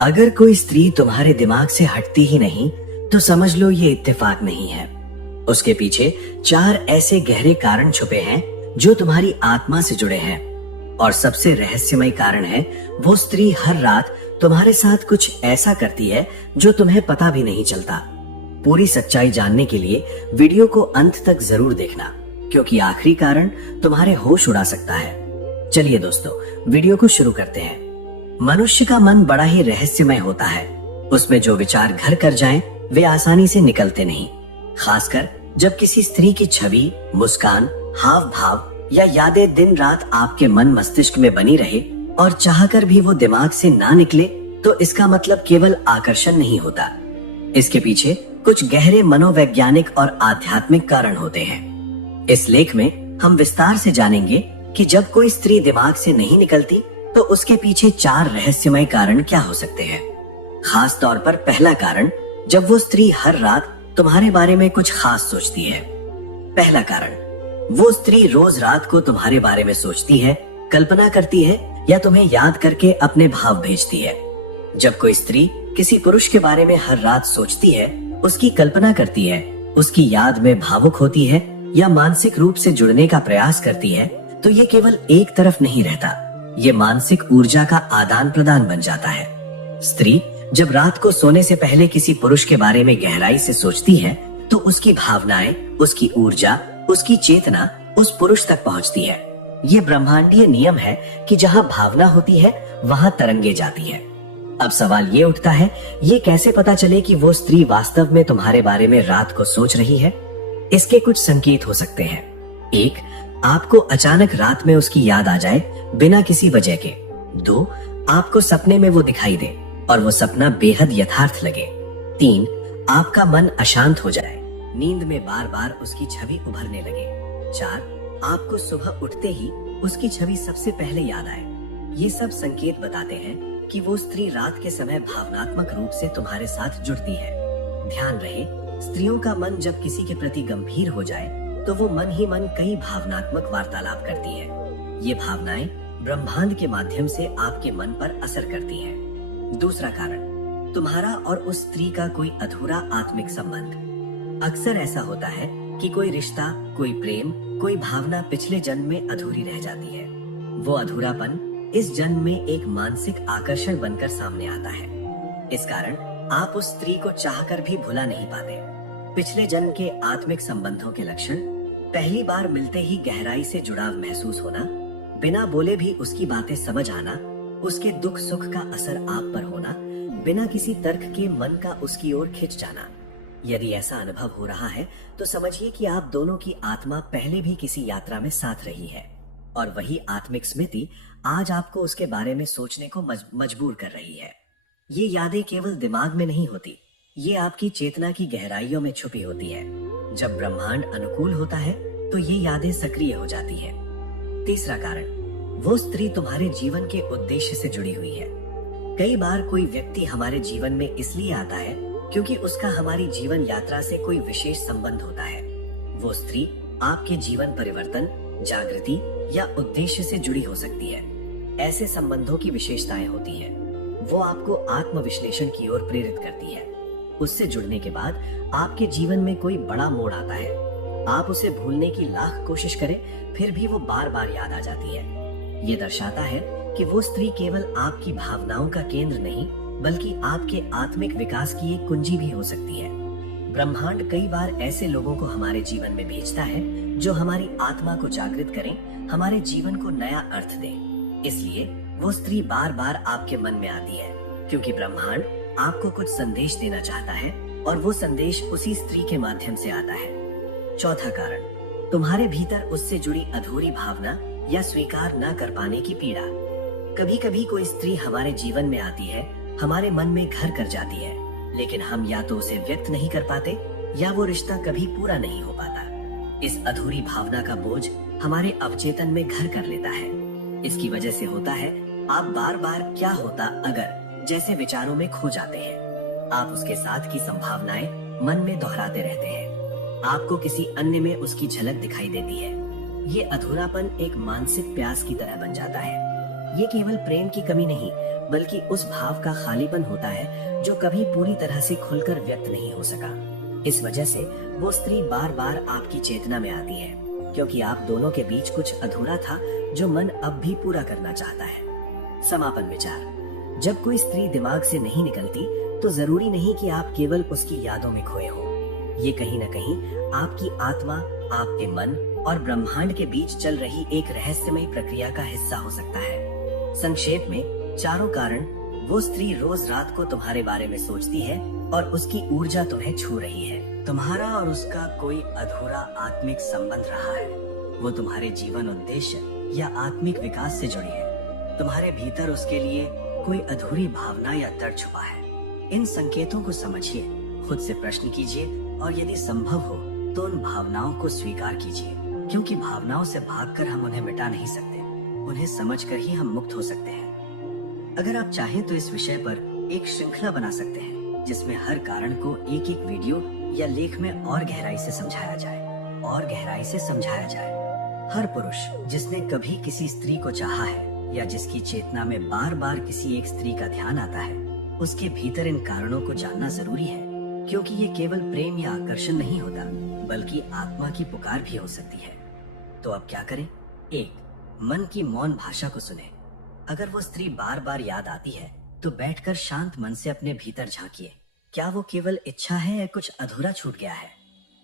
अगर कोई स्त्री तुम्हारे दिमाग से हटती ही नहीं तो समझ लो ये इत्तेफाक नहीं है। उसके पीछे 4 ऐसे गहरे कारण छुपे हैं जो तुम्हारी आत्मा से जुड़े हैं। और सबसे रहस्यमय कारण है, वो स्त्री हर रात तुम्हारे साथ कुछ ऐसा करती है जो तुम्हें पता भी नहीं चलता। पूरी सच्चाई जानने के लिए वीडियो को अंत तक जरूर देखना, क्योंकि आखिरी कारण तुम्हारे होश उड़ा सकता है। चलिए दोस्तों, वीडियो को शुरू करते हैं। मनुष्य का मन बड़ा ही रहस्यमय होता है। उसमें जो विचार घर कर जाएं, वे आसानी से निकलते नहीं। खासकर जब किसी स्त्री की छवि, मुस्कान, हाव भाव या यादें दिन रात आपके मन मस्तिष्क में बनी रहे और चाहकर भी वो दिमाग से ना निकले, तो इसका मतलब केवल आकर्षण नहीं होता। इसके पीछे कुछ गहरे मनोवैज्ञानिक और आध्यात्मिक कारण होते हैं। इस लेख में हम विस्तार से जानेंगे कि जब कोई स्त्री दिमाग से नहीं निकलती तो उसके पीछे 4 रहस्यमय कारण क्या हो सकते हैं। खास तौर पर पहला कारण, जब वो स्त्री हर रात तुम्हारे बारे में कुछ खास सोचती है। पहला कारण, वो स्त्री रोज रात को तुम्हारे बारे में सोचती है, कल्पना करती है या तुम्हें याद करके अपने भाव भेजती है। जब कोई स्त्री किसी पुरुष के बारे में हर रात सोचती है, उसकी कल्पना करती है, उसकी याद में भावुक होती है या मानसिक रूप से जुड़ने का प्रयास करती है, तो ये केवल एक तरफ नहीं रहता, ये मानसिक ऊर्जा का आदान प्रदान बन जाता है। स्त्री जब रात को सोने से पहले किसी पुरुष के बारे में गहराई से सोचती है, तो उसकी भावनाएं, उसकी ऊर्जा, उसकी चेतना उस पुरुष तक पहुंचती है। ये ब्रह्मांडीय नियम है कि जहां भावना होती है वहां तरंगे जाती है। अब सवाल ये उठता है, ये कैसे पता चले कि वो स्त्री वास्तव में तुम्हारे बारे में रात को सोच रही है? इसके कुछ संकेत हो सकते हैं। 1, आपको अचानक रात में उसकी याद आ जाए बिना किसी वजह के। 2, आपको सपने में वो दिखाई दे और वो सपना बेहद यथार्थ लगे। 3, आपका मन अशांत हो जाए, नींद में बार बार उसकी छवि उभरने लगे। 4, आपको सुबह उठते ही उसकी छवि सबसे पहले याद आए। ये सब संकेत बताते हैं कि वो स्त्री रात के समय भावनात्मक रूप से तुम्हारे साथ जुड़ती है। ध्यान रहे, स्त्रियों का मन जब किसी के प्रति गंभीर हो जाए तो वो मन ही मन कई भावनात्मक वार्तालाप करती है। ये भावनाएं ब्रह्मांड के माध्यम से आपके मन पर असर करती हैं। दूसरा कारण, तुम्हारा और उस स्त्री का कोई अधूरा आत्मिक संबंध। अक्सर ऐसा होता है कि कोई रिश्ता, कोई प्रेम, कोई भावना पिछले जन्म में अधूरी रह जाती है। वो अधूरापन इस जन्म में एक मानसिक आकर्षण बनकर सामने आता है। इस कारण आप उस स्त्री को चाहकर भी भुला नहीं पाते। पिछले जन्म के आत्मिक संबंधों के लक्षण, पहली बार मिलते ही गहराई से जुड़ाव महसूस होना, बिना बोले भी उसकी बातें समझ आना, उसके दुख सुख का असर आप पर होना, बिना किसी तर्क के मन का उसकी ओर खिंच जाना। यदि ऐसा अनुभव हो रहा है तो समझिए कि आप दोनों की आत्मा पहले भी किसी यात्रा में साथ रही है और वही आत्मिक स्मृति आज आपको उसके बारे में सोचने को मजबूर कर रही है। ये यादें केवल दिमाग में नहीं होती, ये आपकी चेतना की गहराइयों में छुपी होती है। जब ब्रह्मांड अनुकूल होता है तो ये यादें सक्रिय हो जाती हैं। तीसरा कारण, वो स्त्री तुम्हारे जीवन के उद्देश्य से जुड़ी हुई है। कई बार कोई व्यक्ति हमारे जीवन में इसलिए आता है क्योंकि उसका हमारी जीवन यात्रा से कोई विशेष संबंध होता है। वो स्त्री आपके जीवन परिवर्तन, जागृति या उद्देश्य से जुड़ी हो सकती है। ऐसे संबंधों की विशेषताएं होती हैं। वो आपको आत्मविश्लेषण की ओर प्रेरित करती है। उससे जुड़ने के बाद आपके जीवन में कोई बड़ा मोड़ आता है। आप उसे भूलने की लाख कोशिश करें, फिर भी वो बार बार याद आ जाती है। ये दर्शाता है कि वो स्त्री केवल आपकी भावनाओं का केंद्र नहीं, बल्कि आपके आत्मिक विकास की एक कुंजी भी हो सकती है। ब्रह्मांड कई बार ऐसे लोगों को हमारे जीवन में भेजता है जो हमारी आत्मा को जागृत करें, हमारे जीवन को नया अर्थ दें। इसलिए वो स्त्री बार बार आपके मन में आती है, क्योंकि ब्रह्मांड आपको कुछ संदेश देना चाहता है और वो संदेश उसी स्त्री के माध्यम से आता है। चौथा कारण, तुम्हारे भीतर उससे जुड़ी अधूरी भावना या स्वीकार न कर पाने की पीड़ा। कभी कभी कोई स्त्री हमारे जीवन में आती है, हमारे मन में घर कर जाती है, लेकिन हम या तो उसे व्यक्त नहीं कर पाते या वो रिश्ता कभी पूरा नहीं हो पाता। इस अधूरी भावना का बोझ हमारे अवचेतन में घर कर लेता है। इसकी वजह से होता है, आप बार बार क्या होता अगर जैसे विचारों में खो जाते हैं। आप उसके साथ की संभावनाएं मन में दोहराते रहते हैं। आपको किसी अन्य में उसकी झलक दिखाई देती है। ये अधूरापन एक मानसिक प्यास की तरह बन जाता है। ये केवल प्रेम की कमी नहीं, बल्कि उस भाव का खालीपन होता है जो कभी पूरी तरह से खुलकर व्यक्त नहीं हो सका। इस वजह से वो स्त्री बार बार आपकी चेतना में आती है, क्योंकि आप दोनों के बीच कुछ अधूरा था जो मन अब भी पूरा करना चाहता है। समापन विचार। जब कोई स्त्री दिमाग से नहीं निकलती तो जरूरी नहीं कि आप केवल उसकी यादों में खोए हो। ये कहीं न कहीं आपकी आत्मा, आपके मन और ब्रह्मांड के बीच चल रही एक रहस्यमयी प्रक्रिया का हिस्सा हो सकता है। संक्षेप में, चारों कारण वो स्त्री रोज रात को तुम्हारे बारे में सोचती है और उसकी ऊर्जा तुम्हें छू रही है। तुम्हारा और उसका कोई अधूरा आत्मिक संबंध रहा है। वो तुम्हारे जीवन उद्देश्य या आत्मिक विकास से जुड़ी है। तुम्हारे भीतर उसके लिए कोई अधूरी भावना या दर्द छुपा है। इन संकेतों को समझिए, खुद से प्रश्न कीजिए और यदि संभव हो तो उन भावनाओं को स्वीकार कीजिए, क्योंकि भावनाओं से भागकर हम उन्हें मिटा नहीं सकते। उन्हें समझकर ही हम मुक्त हो सकते हैं। अगर आप चाहें तो इस विषय पर एक श्रृंखला बना सकते हैं, जिसमें हर कारण को एक एक वीडियो या लेख में और गहराई से समझाया जाए। हर पुरुष जिसने कभी किसी स्त्री को चाहा है या जिसकी चेतना में बार बार किसी एक स्त्री का ध्यान आता है, उसके भीतर इन कारणों को जानना जरूरी है, क्योंकि ये केवल प्रेम या आकर्षण नहीं होता, बल्कि आत्मा की पुकार भी हो सकती है। तो अब क्या करें? 1. मन की मौन भाषा को सुने। अगर वो स्त्री बार बार याद आती है तो बैठकर शांत मन से अपने भीतर झांकिए। क्या वो केवल इच्छा है या कुछ अधूरा छूट गया है?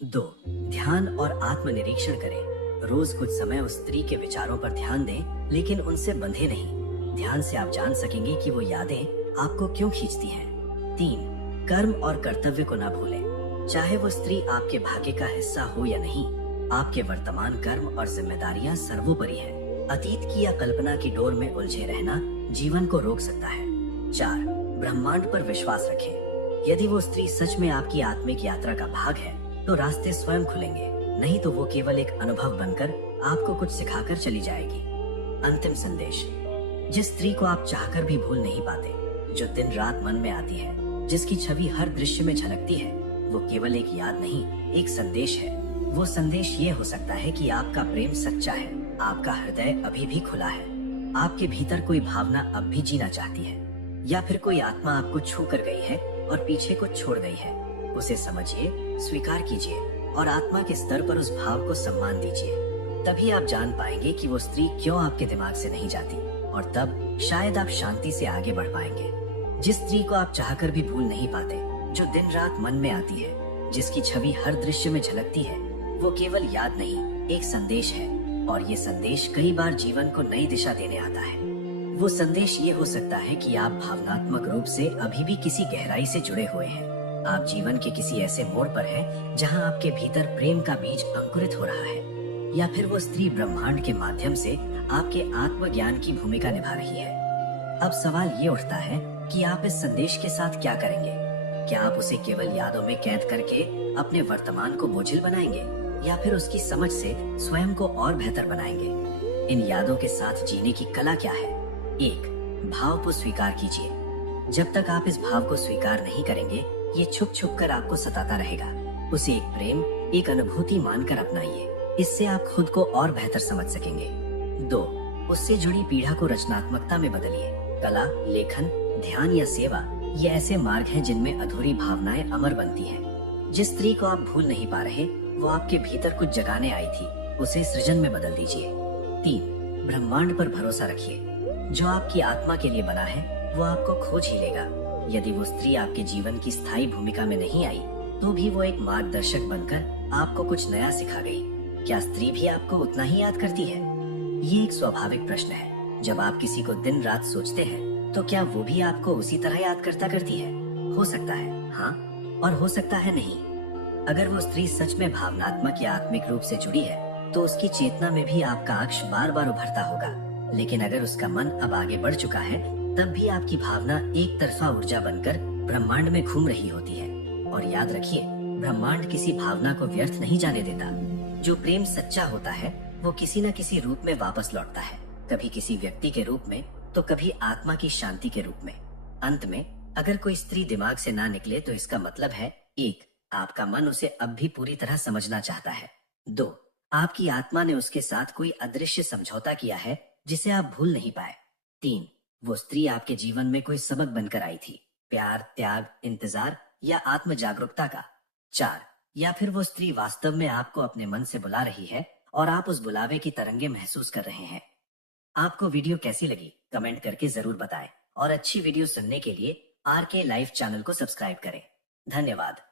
2. ध्यान और आत्मनिरीक्षण करें। रोज कुछ समय उस स्त्री के विचारों पर ध्यान दें, लेकिन उनसे बंधे नहीं। ध्यान से आप जान सकेंगे कि वो यादें आपको क्यों खींचती हैं। 3. कर्म और कर्तव्य को ना भूलें। चाहे वो स्त्री आपके भाग्य का हिस्सा हो या नहीं, आपके वर्तमान कर्म और जिम्मेदारियां सर्वोपरि हैं। अतीत की या कल्पना की डोर में उलझे रहना जीवन को रोक सकता है। 4. ब्रह्मांड पर विश्वास रखें। यदि वो स्त्री सच में आपकी आत्मिक यात्रा का भाग है तो रास्ते स्वयं खुलेंगे, नहीं तो वो केवल एक अनुभव बनकर आपको कुछ सिखाकर चली जाएगी। अंतिम संदेश। जिस स्त्री को आप चाहकर भी भूल नहीं पाते, जो दिन रात मन में आती है, जिसकी छवि हर दृश्य में झलकती है, वो केवल एक याद नहीं, एक संदेश है। वो संदेश ये हो सकता है कि आपका प्रेम सच्चा है, आपका हृदय अभी भी खुला है, आपके भीतर कोई भावना अब भी जीना चाहती है, या फिर कोई आत्मा आपको छू कर गई है और पीछे को छोड़ गई है। उसे समझिए, स्वीकार कीजिए और आत्मा के स्तर पर उस भाव को सम्मान दीजिए। तभी आप जान पाएंगे कि वो स्त्री क्यों आपके दिमाग से नहीं जाती, और तब शायद आप शांति से आगे बढ़ पाएंगे। जिस स्त्री को आप चाहकर भी भूल नहीं पाते, जो दिन रात मन में आती है, जिसकी छवि हर दृश्य में झलकती है, वो केवल याद नहीं, एक संदेश है, और ये संदेश कई बार जीवन को नई दिशा देने आता है। वो संदेश ये हो सकता है कि आप भावनात्मक रूप से अभी भी किसी गहराई से जुड़े हुए हैं। आप जीवन के किसी ऐसे मोड़ पर हैं जहां आपके भीतर प्रेम का बीज अंकुरित हो रहा है, या फिर वो स्त्री ब्रह्मांड के माध्यम से आपके आत्मज्ञान की भूमिका निभा रही है। अब सवाल ये उठता है कि आप इस संदेश के साथ क्या करेंगे? क्या आप उसे केवल यादों में कैद करके अपने वर्तमान को बोझिल बनाएंगे, या फिर उसकी समझ से स्वयं को और बेहतर बनाएंगे? इन यादों के साथ जीने की कला क्या है? 1. भाव को स्वीकार कीजिए। जब तक आप इस भाव को स्वीकार नहीं करेंगे, ये छुप छुप कर आपको सताता रहेगा। उसे एक प्रेम, एक अनुभूति मानकर अपनाइए। इससे आप खुद को और बेहतर समझ सकेंगे। 2. उससे जुड़ी पीड़ा को रचनात्मकता में बदलिए। कला, लेखन, ध्यान या सेवा, ये ऐसे मार्ग हैं जिनमें अधूरी भावनाएं अमर बनती हैं। जिस स्त्री को आप भूल नहीं पा रहे, वो आपके भीतर कुछ जगाने आई थी, उसे सृजन में बदल दीजिए। 3. ब्रह्मांड पर भरोसा रखिए। जो आपकी आत्मा के लिए बना है, वो आपको खोज ही लेगा। यदि वो स्त्री आपके जीवन की स्थायी भूमिका में नहीं आई, तो भी वो एक मार्गदर्शक बनकर आपको कुछ नया सिखा गई। क्या स्त्री भी आपको उतना ही याद करती है? ये एक स्वाभाविक प्रश्न है। जब आप किसी को दिन रात सोचते हैं, तो क्या वो भी आपको उसी तरह याद करती है? हो सकता है हाँ, और हो सकता है नहीं। अगर वो स्त्री सच में भावनात्मक या आत्मिक रूप से जुड़ी है, तो उसकी चेतना में भी आपका अक्ष बार बार उभरता होगा। लेकिन अगर उसका मन अब आगे बढ़ चुका है, तब भी आपकी भावना एक तरफा ऊर्जा बनकर ब्रह्मांड में घूम रही होती है। और याद रखिए, ब्रह्मांड किसी भावना को व्यर्थ नहीं जाने देता। जो प्रेम सच्चा होता है, वो किसी न किसी रूप में वापस लौटता है, कभी किसी व्यक्ति के रूप में, तो कभी आत्मा की शांति के रूप में। अंत में, अगर कोई स्त्री दिमाग से ना निकले, तो इसका मतलब है 1. आपका मन उसे अब भी पूरी तरह समझना चाहता है। 2. आपकी आत्मा ने उसके साथ कोई अदृश्य समझौता किया है जिसे आप भूल नहीं पाए। 3. वो स्त्री आपके जीवन में कोई सबक बनकर आई थी, प्यार, त्याग, इंतजार या आत्म जागरूकता का। 4, या फिर वो स्त्री वास्तव में आपको अपने मन से बुला रही है और आप उस बुलावे की तरंगे महसूस कर रहे हैं। आपको वीडियो कैसी लगी कमेंट करके जरूर बताएं और अच्छी वीडियो सुनने के लिए आर के लाइव चैनल को सब्सक्राइब करें। धन्यवाद।